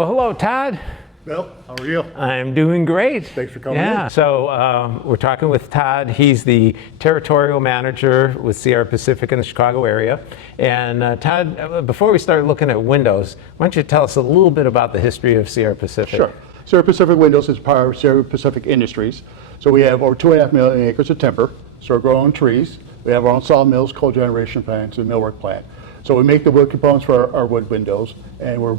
Well, hello, Todd. Bill, how are you? I'm doing great. Thanks for coming Yeah. in. So we're talking with Todd. He's the territorial manager with Sierra Pacific in the Chicago area. And Todd, before we start looking at windows, why don't you tell us a little bit about the history of Sierra Pacific? Sure. Sierra Pacific Windows is part of Sierra Pacific Industries. So we have over 2.5 million acres of timber. So we're growing trees. We have our own sawmills, cogeneration plants, and millwork plant. So we make the wood components for our wood windows, and we're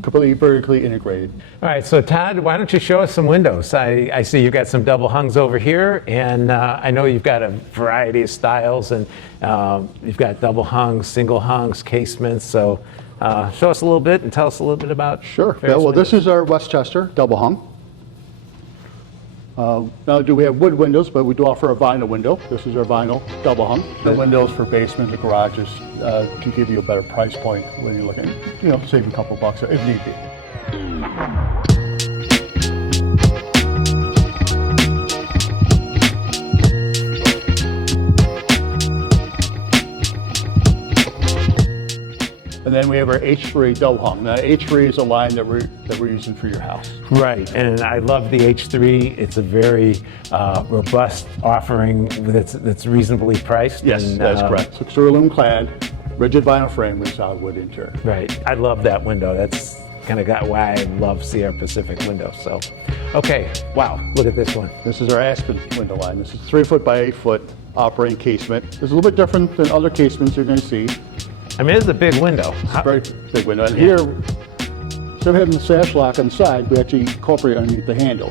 completely vertically integrated. All right, so Todd, why don't you show us some windows? I see you've got some double hungs over here, and I know you've got a variety of styles, and you've got double hungs, single hungs, casements. So show us a little bit and tell us a little bit about. Sure. Well, this is our Westchester double hung. Not only do we have wood windows, but we do offer a vinyl window. This is our vinyl double hung. The windows for basements and garages can give you a better price point when you're looking, save a couple bucks if need be. And then we have our H3 double hung. Now, H3 is a line that we're using for your house. Right, and I love the H3. It's a very robust offering that's reasonably priced. Yes, and, that's correct. So aluminum clad, rigid vinyl frame with solid wood interior. Right, I love that window. That's kind of got why I love Sierra Pacific windows. So, okay, wow, look at this one. This is our Aspen window line. This is 3 foot by 8 foot operating casement. It's a little bit different than other casements you're going to see. I mean, it's a big window. It's a very big window. And here, instead of having the sash lock on the side, we actually incorporate underneath the handle.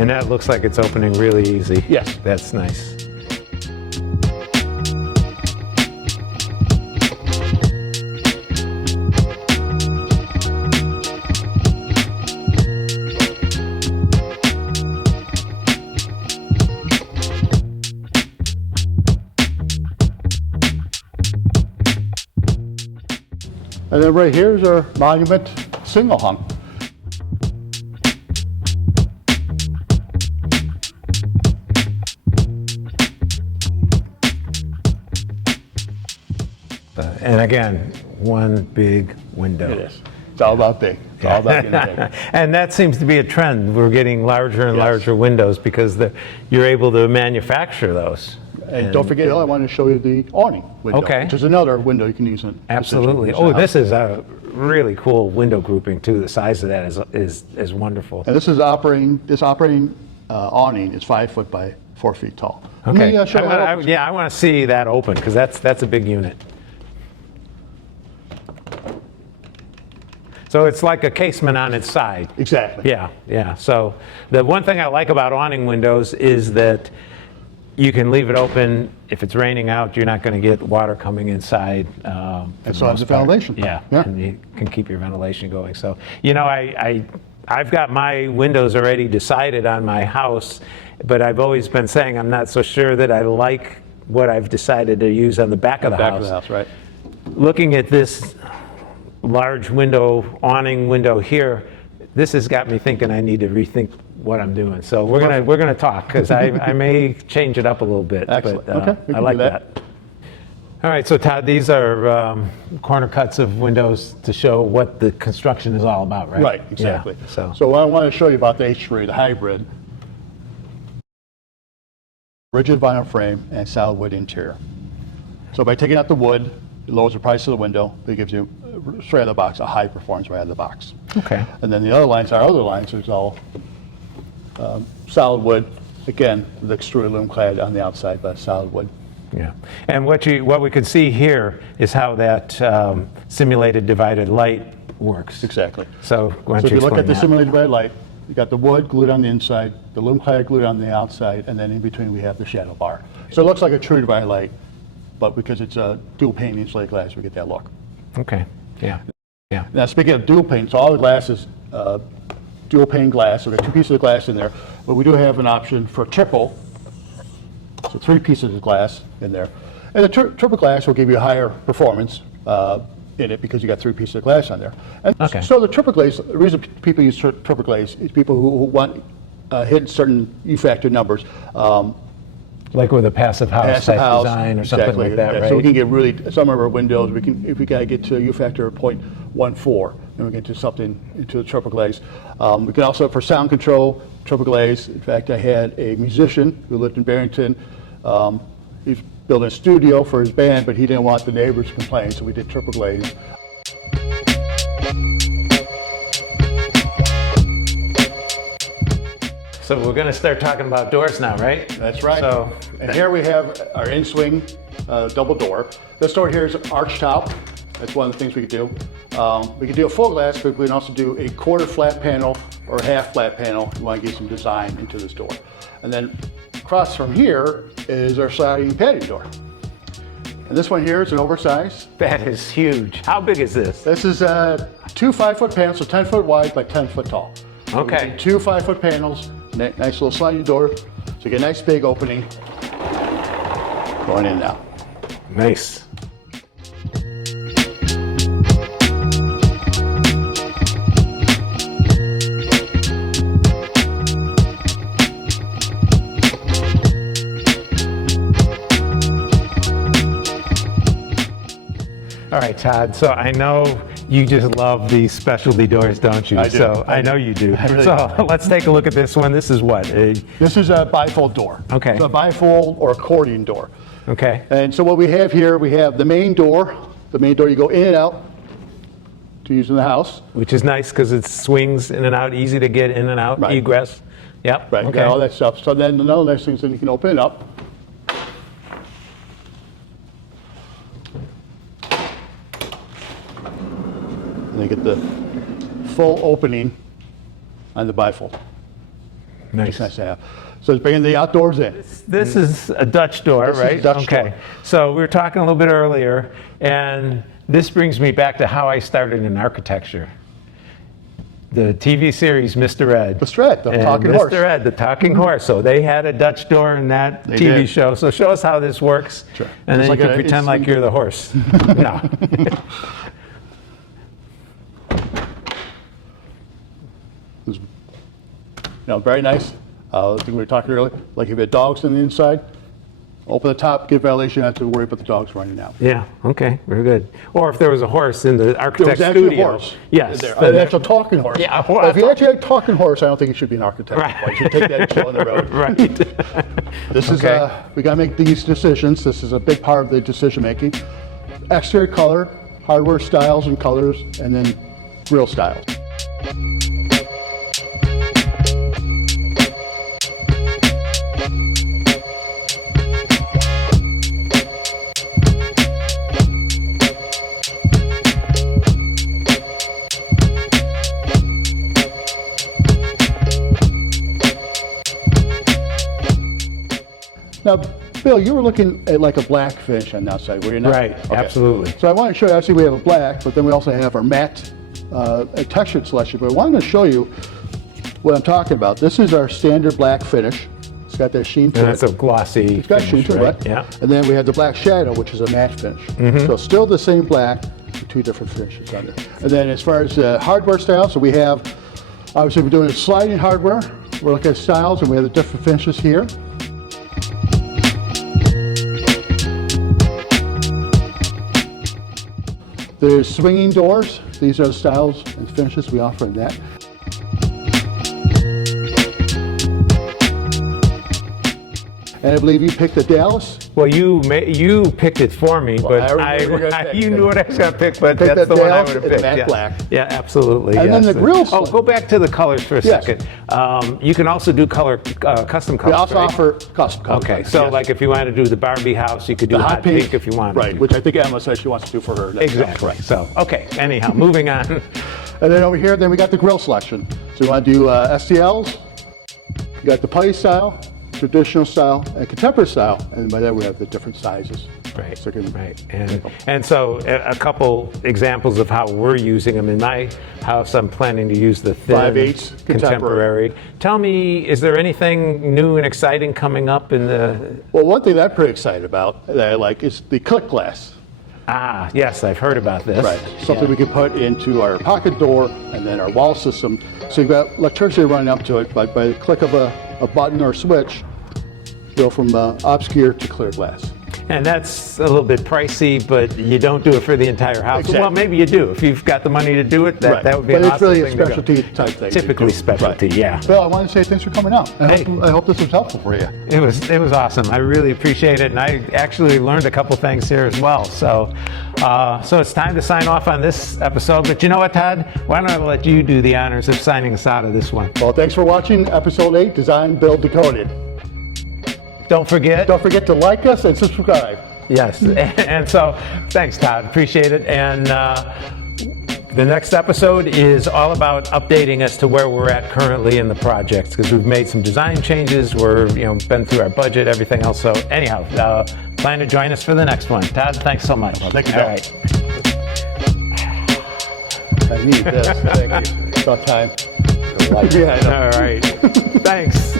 And that looks like it's opening really easy. Yes. That's nice. And then right here is our Monument single hung. And again, one big window. It is. It's all about big. It's all about getting big. And that seems to be a trend. We're getting larger and larger windows because you're able to manufacture those. And don't forget, I wanted to show you the awning window, which is another window you can use. Absolutely. Oh, this is a really cool window grouping too. The size of that is wonderful. And this operating awning is 5 foot by 4 feet tall. Okay. I want to see that open because that's a big unit. So it's like a casement on its side. Exactly. Yeah. So the one thing I like about awning windows is that you can leave it open. If it's raining out, you're not going to get water coming inside. And so has the ventilation. Yeah, and you can keep your ventilation going. So, I've got my windows already decided on my house, but I've always been saying I'm not so sure that I like what I've decided to use on the back of the house. Back of the house, right. Looking at this large awning window here, this has got me thinking I need to rethink what I'm doing. So we're gonna talk because I may change it up a little bit. Excellent. But, okay, I like that. All right, so Todd, these are corner cuts of windows to show what the construction is all about, right? Right, exactly. Yeah, so what I want to show you about the H3, the hybrid, rigid vinyl frame and solid wood interior. So by taking out the wood, it lowers the price of the window, but it gives you straight out of the box a high performance right out of the box. Okay. And then our other lines is all solid wood, again, with extruded aluminum clad on the outside, but solid wood. Yeah, and what we can see here is how that simulated divided light works. Exactly. So why don't if you look at the that? simulated divided light, you got the wood glued on the inside, the aluminum clad glued on the outside, and then in between we have the shadow bar. So it looks like a true divided light, but because it's a dual pane insulated glass, we get that look. Okay. Yeah. Now speaking of dual pane, so all the glass is dual pane glass. So we got 2 pieces of glass in there, but we do have an option for triple. So 3 pieces of glass in there. And the triple glass will give you a higher performance in it because you got 3 pieces of glass on there. And so the triple glaze, the reason people use triple glaze is people who want hit certain E factor numbers. Like with a passive house passive type house, design or something exactly, like that, yeah. right? So we can get really, some of our windows, if we gotta get to a U factor of 0.14, then we get to something into the triple glaze. We can also, for sound control, triple glaze. In fact, I had a musician who lived in Barrington. He's building a studio for his band, but he didn't want the neighbors to complain, so we did triple glaze. So we're going to start talking about doors now, right? That's right. So, and here we have our in-swing double door. This door here is arch top. That's one of the things we could do. We could do a full glass, but we can also do a quarter flat panel or a half flat panel if you want to get some design into this door. And then across from here is our sliding patio door. And this one here is an oversized. that is huge. How big is this? This is two 5-foot panels, so 10 foot wide by 10 foot tall. Okay. We do two 5-foot panels, nice little sliding door, so you get a nice big opening going in and out. Nice. All right, Todd, so I know you just love these specialty doors, don't you? I do. So I know you do. I really So let's take a look at this one. This is what? This is a bifold door. Okay. So a bifold or accordion door. Okay. And so what we have here, we have the main door. The main door you go in and out to use in the house. Which is nice because it swings in and out, easy to get in and out, Right. egress. Yep. Right, Okay. got all that stuff. So then another nice thing is then you can open it up. And then get the full opening on the bifold. Nice. It's nice to have. So it's bringing the outdoors in. This is a Dutch door, This is right? a Dutch okay. door. So we were talking a little bit earlier, and this brings me back to how I started in architecture. The TV series Mr. Ed. Mr. Ed, the And talking Mr. horse. Ed, the talking horse. So they had a Dutch door in that They TV did. show. So show us how this works. Sure. And Just then like you can a pretend like instant- you're the horse. No. Very nice. I think we were talking earlier, like if you had dogs on the inside, open the top, get ventilation, you don't have to worry about the dogs running out. Yeah, okay, very good. Or if there was a horse in the There architect's was actually studio. a horse. Yes. There. then- That's a talking horse. Yeah, But if you actually had a talking horse, I don't think it should be an architect. Right. You should take that and show on the road. Right. This is, Okay. we gotta make these decisions. This is a big part of the decision making. Exterior color, hardware styles and colors, and then grill styles. Now, Bill, you were looking at like a black finish on the outside, were you not? Right, absolutely. So I want to show you, actually we have a black, but then we also have our matte textured selection. But I wanted to show you what I'm talking about. This is our standard black finish. It's got that sheen to And it. that's a glossy It's got finish, sheen to it, right? right? Yeah. And then we have the black shadow, which is a matte finish. So still the same black, with two different finishes on it. And then as far as hardware style, so we have, obviously we're doing sliding hardware. We're looking at styles and we have the different finishes here. There's swinging doors. These are the styles and finishes we offer in that. And I believe you picked the Dallas. Well, you picked it for me, I but already knew you were gonna pick you it. knew what I was going to pick, but Pick that's that the one I Dallas would have and picked. matte Yeah. black. Yeah, absolutely. And then yes. the grill Oh, sli- go back to the colors for a Yes. second. You can also do color custom colors. We also right? offer custom colors. Okay, so Yes. like if you wanted to do the Barbie house, you could do The hot pink if you wanted. Right, to. which I think Emma said she wants to do for her. That's Exactly. right. So, okay. Anyhow, moving on. And then over here, then we got the grill selection. So you want to do STLs, you got the putty style, traditional style, and contemporary style. And by that we have the different sizes. Right, So you can- right. And so a couple examples of how we're using them. In my house, I'm planning to use the thin 5/8 contemporary. Tell me, is there anything new and exciting coming up in the... Well, one thing that I'm pretty excited about that I like is the click glass. Ah, yes, I've heard about this. Right, something we can put into our pocket door and then our wall system. So you've got electricity running up to it, but by the click of a button or switch, go from obscure to clear glass. And that's a little bit pricey, but you don't do it for the entire house. Exactly. Well, maybe you do. If you've got the money to do it, that would be But an it's awesome really a thing to go. specialty type thing. Typically specialty, yeah. Bill, I want to say thanks for coming out. Hey. I hope this was helpful for you. It was awesome. I really appreciate it, and I actually learned a couple things here as well. So, so it's time to sign off on this episode. But you know what, Todd? Why don't I let you do the honors of signing us out of this one? Well, thanks for watching episode 8, Design, Build, Decoded. Don't forget. Don't forget to like us and subscribe. Yes, and so thanks, Todd. Appreciate it. And the next episode is all about updating us to where we're at currently in the project, because we've made some design changes. We're been through our budget, everything else. So anyhow, plan to join us for the next one. Todd, thanks so much. Thank you, All Bill. right. I need this. Thank you. It's about time. Yeah, all right. Thanks.